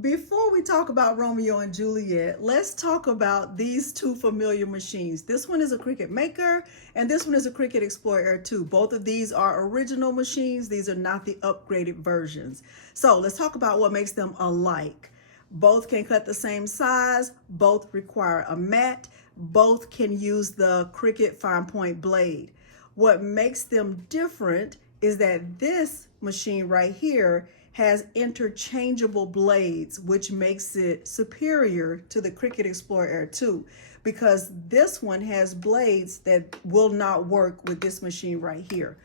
Before we talk about Romeo and Juliet, let's talk about these two familiar machines. This one is a Cricut Maker, and this one is a Cricut Explorer Air 2. Both of these are original machines. These are not the upgraded versions. So let's talk about what makes them alike. Both can cut the same size. Both require a mat. Both can use the Cricut fine point blade. What makes them different is that this machine right here has interchangeable blades, which makes it superior to the Cricut Explorer Air 2, because this one has blades that will not work with this machine right here.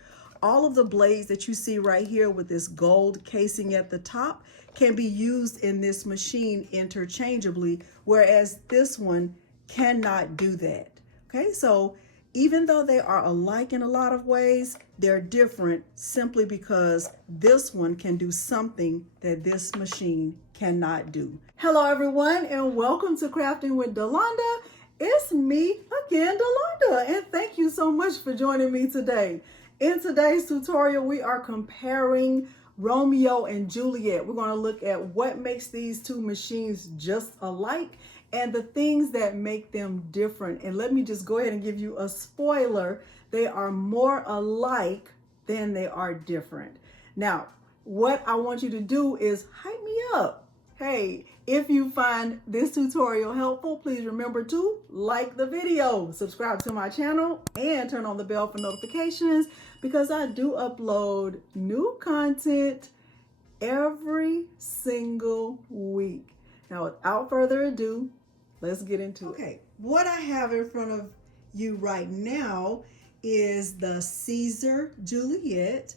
All of the blades that you see right here with this gold casing at the top can be used in this machine interchangeably, whereas this one cannot do that. Okay, so even though they are alike in a lot of ways, they're different simply because this one can do something that this machine cannot do. Hello everyone, and welcome to Crafting with Delonda. It's me again, Delonda, and thank you so much for joining me today. In today's tutorial, we are comparing Romeo and Juliet. We're going to look at what makes these two machines just alike and the things that make them different. And let me just go ahead and give you a spoiler. They are more alike than they are different. Now, what I want you to do is hype me up. Hey, if you find this tutorial helpful, please remember to like the video, subscribe to my channel, and turn on the bell for notifications, because I do upload new content every single week. Now, without further ado, let's get into it. Okay, what I have in front of you right now is the Siser Juliet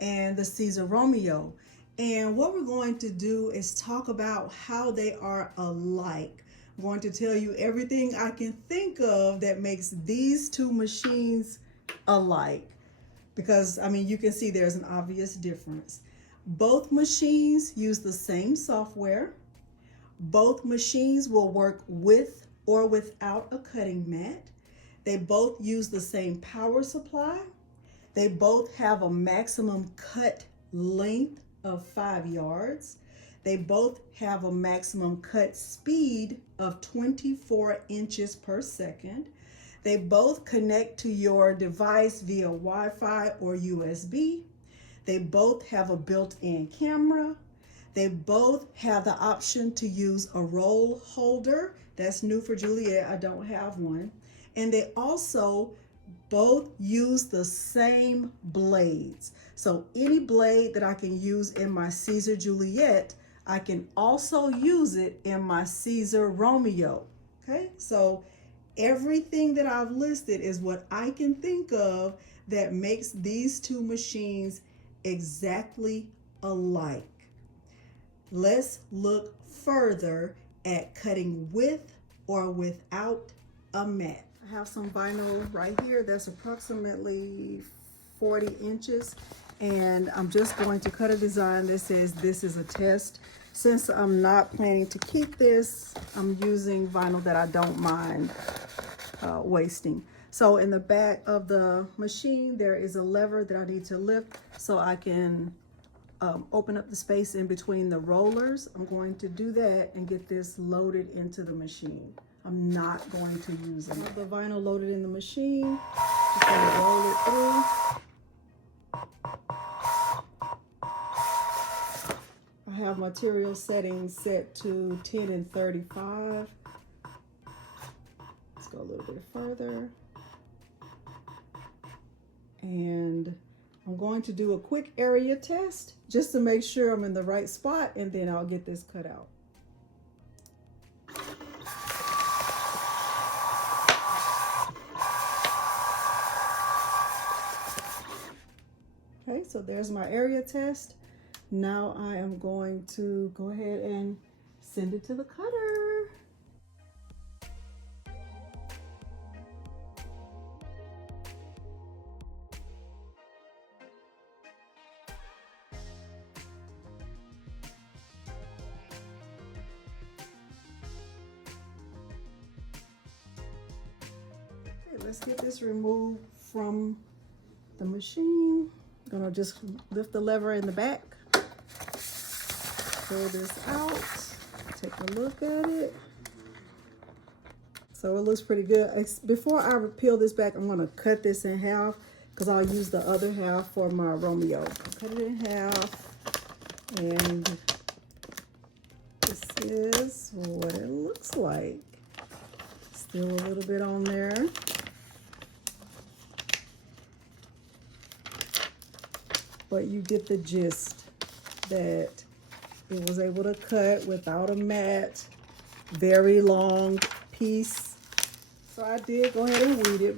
and the Siser Romeo. And what we're going to do is talk about how they are alike. I'm going to tell you everything I can think of that makes these two machines alike. Because, I mean, you can see there's an obvious difference. Both machines use the same software. Both machines will work with or without a cutting mat. They both use the same power supply. They both have a maximum cut length of 5 yards. They both have a maximum cut speed of 24 inches per second. They both connect to your device via Wi-Fi or USB. They both have a built-in camera. They both have the option to use a roll holder. That's new for Juliet. I don't have one. And they also both use the same blades. So any blade that I can use in my Siser Juliet, I can also use it in my Siser Romeo. Okay, so everything that I've listed is what I can think of that makes these two machines exactly alike. Let's look further at cutting with or without a mat. I have some vinyl right here that's approximately 40 inches, and I'm just going to cut a design that says this is a test. Since I'm not planning to keep this, I'm using vinyl that I don't mind wasting. So in the back of the machine, there is a lever that I need to lift so I can open up the space in between the rollers. I'm going to do that and get this loaded into the machine. I'm not going to use it. I have the vinyl loaded in the machine. Just gonna roll it through. I have material settings set to 10 and 35. Let's go a little bit further. And I'm going to do a quick area test just to make sure I'm in the right spot, and then I'll get this cut out. Okay, so there's my area test. Now I am going to go ahead and send it to the cutter. Let's get this removed from the machine. I'm gonna just lift the lever in the back, pull this out, take a look at it. So it looks pretty good. Before I peel this back, I'm gonna cut this in half because I'll use the other half for my Romeo. Cut it in half, and this is what it looks like. Still a little bit on there. But you get the gist that it was able to cut without a mat, very long piece. So I did go ahead and read it,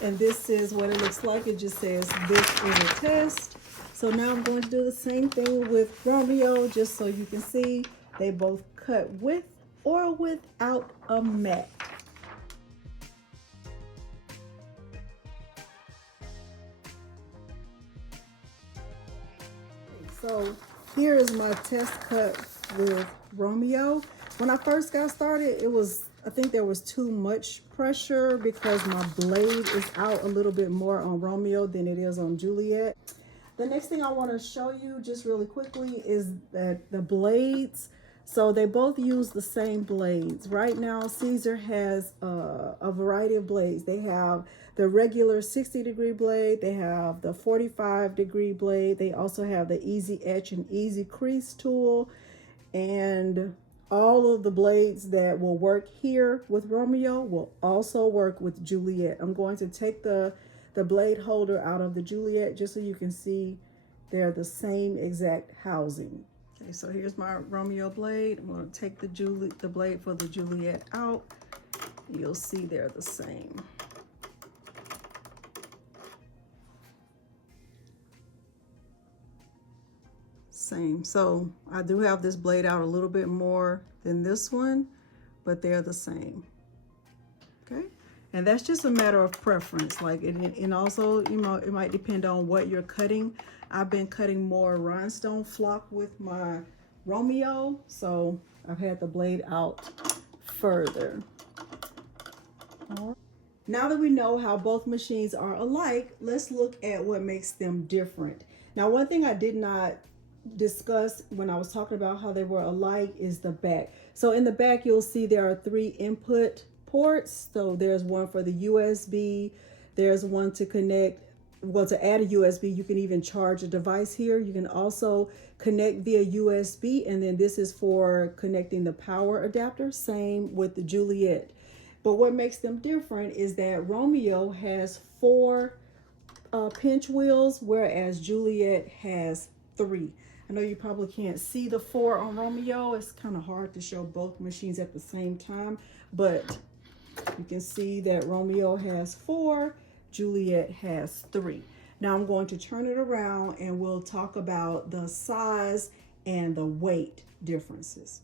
and this is what it looks like. It just says, this is a test. So now I'm going to do the same thing with Romeo, just so you can see they both cut with or without a mat. So here is my test cut with Romeo. When I first got started, I think there was too much pressure because my blade is out a little bit more on Romeo than it is on Juliet. The next thing I want to show you just really quickly is that the blades, so they both use the same blades. Right now, Siser has a variety of blades. They have the regular 60-degree blade. They have the 45-degree blade. They also have the Easy Etch and Easy Crease tool. And all of the blades that will work here with Romeo will also work with Juliet. I'm going to take the blade holder out of the Juliet just so you can see they're the same exact housing. Okay, so here's my Romeo blade. I'm going to take the blade for the Juliet out. You'll see they're the same. So I do have this blade out a little bit more than this one, but they're the same. Okay, and that's just a matter of preference. And also, you know, it might depend on what you're cutting. I've been cutting more rhinestone flock with my Romeo, so I've had the blade out further. All right. Now that we know how both machines are alike, let's look at what makes them different. Now, one thing I did not discuss when I was talking about how they were alike is the back. So in the back, you'll see there are 3 input ports. So there's one for the USB, there's one to connect, well, to add a USB. You can even charge a device here. You can also connect via USB, and then this is for connecting the power adapter. Same with the Juliet. But what makes them different is that Romeo has 4 pinch wheels, whereas Juliet has 3. I know you probably can't see the 4 on Romeo. It's kind of hard to show both machines at the same time, but you can see that Romeo has 4, Juliet has 3. Now I'm going to turn it around and we'll talk about the size and the weight differences.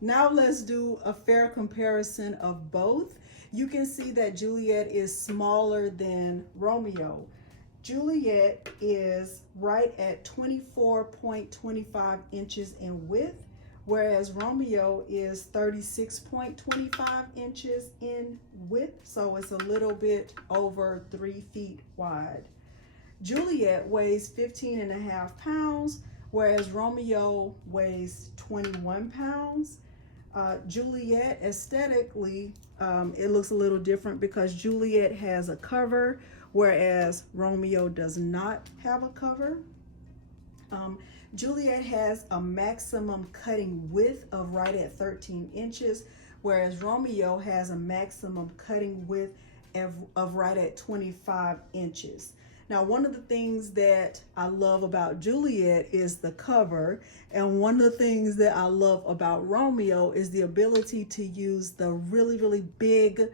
Now let's do a fair comparison of both. You can see that Juliet is smaller than Romeo. Juliet is right at 24.25 inches in width, whereas Romeo is 36.25 inches in width, so it's a little bit over 3 feet wide. Juliet weighs 15.5 pounds, whereas Romeo weighs 21 pounds. Juliet, aesthetically, it looks a little different because Juliet has a cover, whereas Romeo does not have a cover. Juliet has a maximum cutting width of right at 13 inches, whereas Romeo has a maximum cutting width of right at 25 inches. Now, one of the things that I love about Juliet is the cover, and one of the things that I love about Romeo is the ability to use the really, really big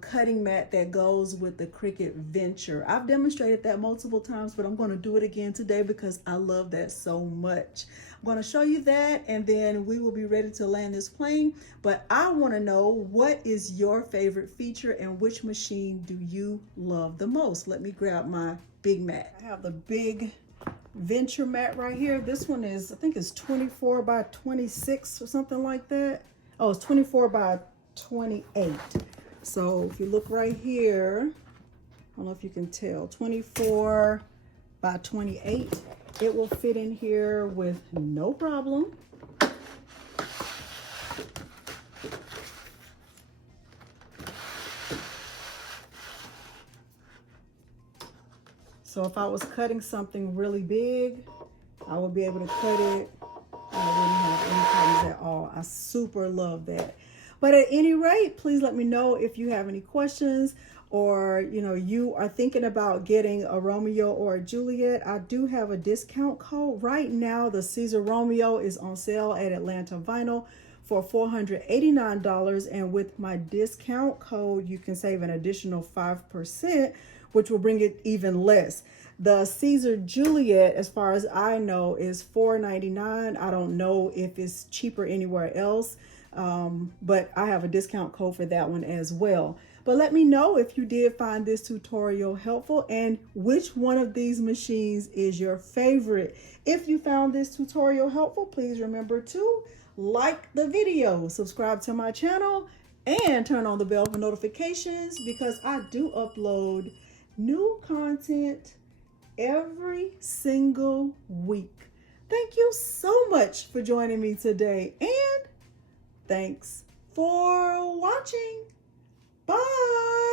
cutting mat that goes with the Cricut Venture. I've demonstrated that multiple times, but I'm going to do it again today because I love that so much. I'm going to show you that, and then we will be ready to land this plane. But I want to know, what is your favorite feature and which machine do you love the most? Let me grab my big mat. I have the big Venture mat right here. This one is, I think it's 24 by 26 or something like that. Oh, it's 24 by 28. So if you look right here, I don't know if you can tell, 24 by 28, it will fit in here with no problem. So if I was cutting something really big, I would be able to cut it. I wouldn't have any problems at all. I super love that. But at any rate, please let me know if you have any questions, or you are thinking about getting a Romeo or a Juliet. I do have a discount code right now. The Siser Romeo is on sale at Atlanta Vinyl for $489, and with my discount code you can save an additional 5%, which will bring it even less. The Siser Juliet, as far as I know, is $4.99. I don't know if it's cheaper anywhere else, but I have a discount code for that one as well. But let me know if you did find this tutorial helpful and which one of these machines is your favorite. If you found this tutorial helpful, please remember to like the video, subscribe to my channel, and turn on the bell for notifications, because I do upload new content every single week. Thank you so much for joining me today, and thanks for watching. Bye.